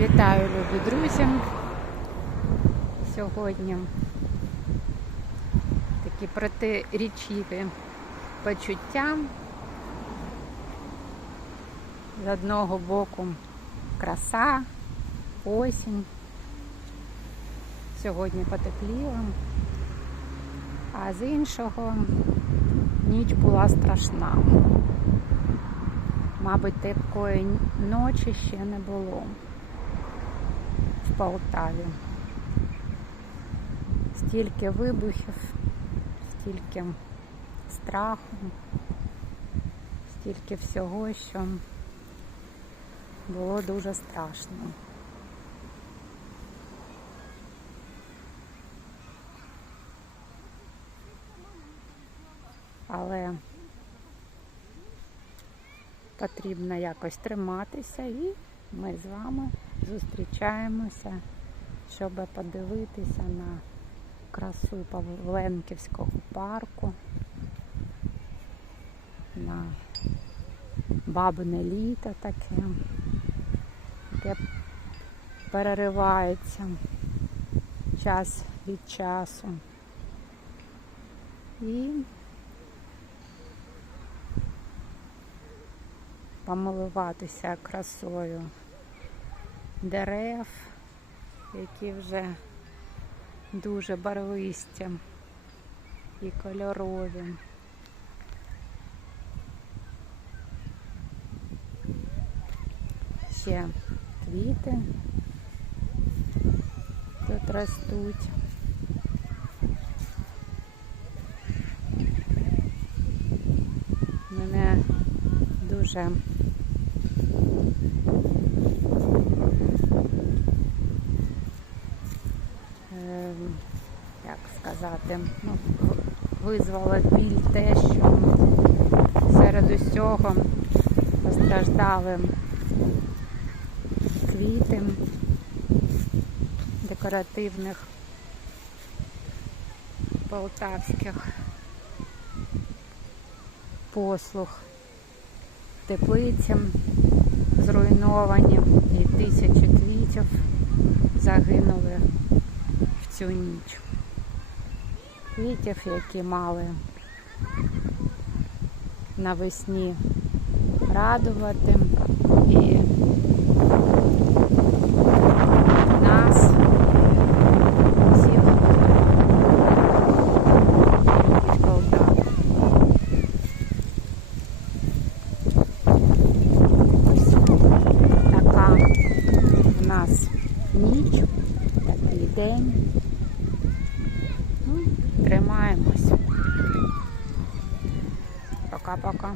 Вітаю, любі друзі. Сьогодні такі протирічиві почуття. З одного боку краса, осінь. Сьогодні потепліло, а з іншого ніч була страшна. Мабуть, такої ночі ще не було в Полтаві. Стільки вибухів, стільки страху, стільки всього, що було дуже страшно. Але потрібно якось триматися і ми з вами зустрічаємося, щоб подивитися на красу Павленківського парку, на бабине літо таке, яке переривається час від часу. І помилуватися красою дерев, які вже дуже барвисті і кольорові. Ще квіти тут ростуть. Мене дуже сказати, ну, визвало біль те, що серед усього постраждали квіти декоративних полтавських послуг теплицям зруйновані і тисячі квітів загинули в цю ніч. Квітів, які мали навесні радувати і нас така нас ніч, такий день. Ну. Пока-пока.